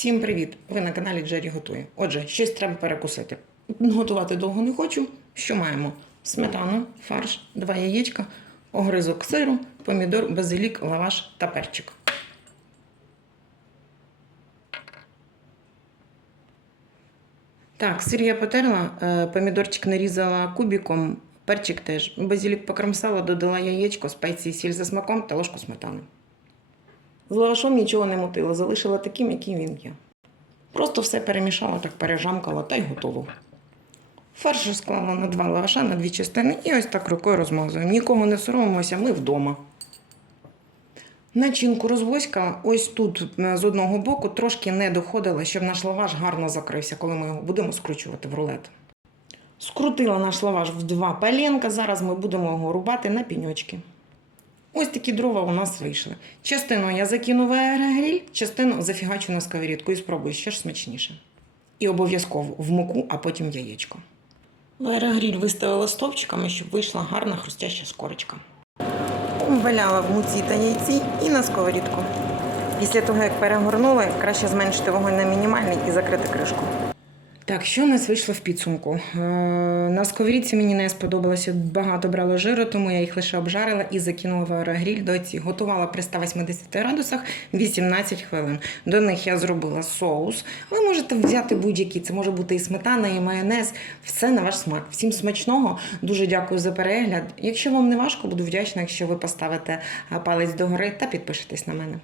Всім привіт! Ви на каналі Джері Готує. Отже, щось треба перекусити. Готувати довго не хочу. Що маємо? Сметану, фарш, два яєчка, огризок сиру, помідор, базилік, лаваш та перчик. Так, сир я потерла, е, помідорчик нарізала кубиком, перчик теж. Базилік покромсала, додала яєчко, спеції, сіль за смаком та ложку сметани. З лавашом нічого не мутила, залишила таким, який він є. Просто все перемішала, так пережамкала та й готово. Фарш розклала на два лаваша, на дві частини і ось так рукою розмазуємо. Нікого не соромимося, ми вдома. Начинку розвоська ось тут е, з одного боку трошки не доходила, щоб наш лаваш гарно закрився, коли ми його будемо скручувати в рулет. Скрутила наш лаваш в два паленка, зараз ми будемо його рубати на піньочки. Ось такі дрова у нас вийшли. Частину я закину в аерогріль, частину зафігачу на сковорідку і спробую, що ж смачніше. І обов'язково в муку, а потім яєчко. В аерогріль виставила стовпчиками, щоб вийшла гарна хрустяща скорочка. Валяла в муці та яйці і на сковорідку. Після того, як перегорнули, краще зменшити вогонь на мінімальний і закрити кришку. Так, що у нас вийшло в підсумку? Е, На сковорідці мені не сподобалося багато брало жиру, тому я їх лише обжарила і закинула в аерогріль до ці. Готувала при 180 градусах 18 хвилин. До них я зробила соус. Ви можете взяти будь-який, це може бути і сметана, і майонез. Все на ваш смак. Всім смачного. Дуже дякую за перегляд. Якщо вам не важко, буду вдячна, якщо ви поставите е, палець догори та підпишетесь на мене.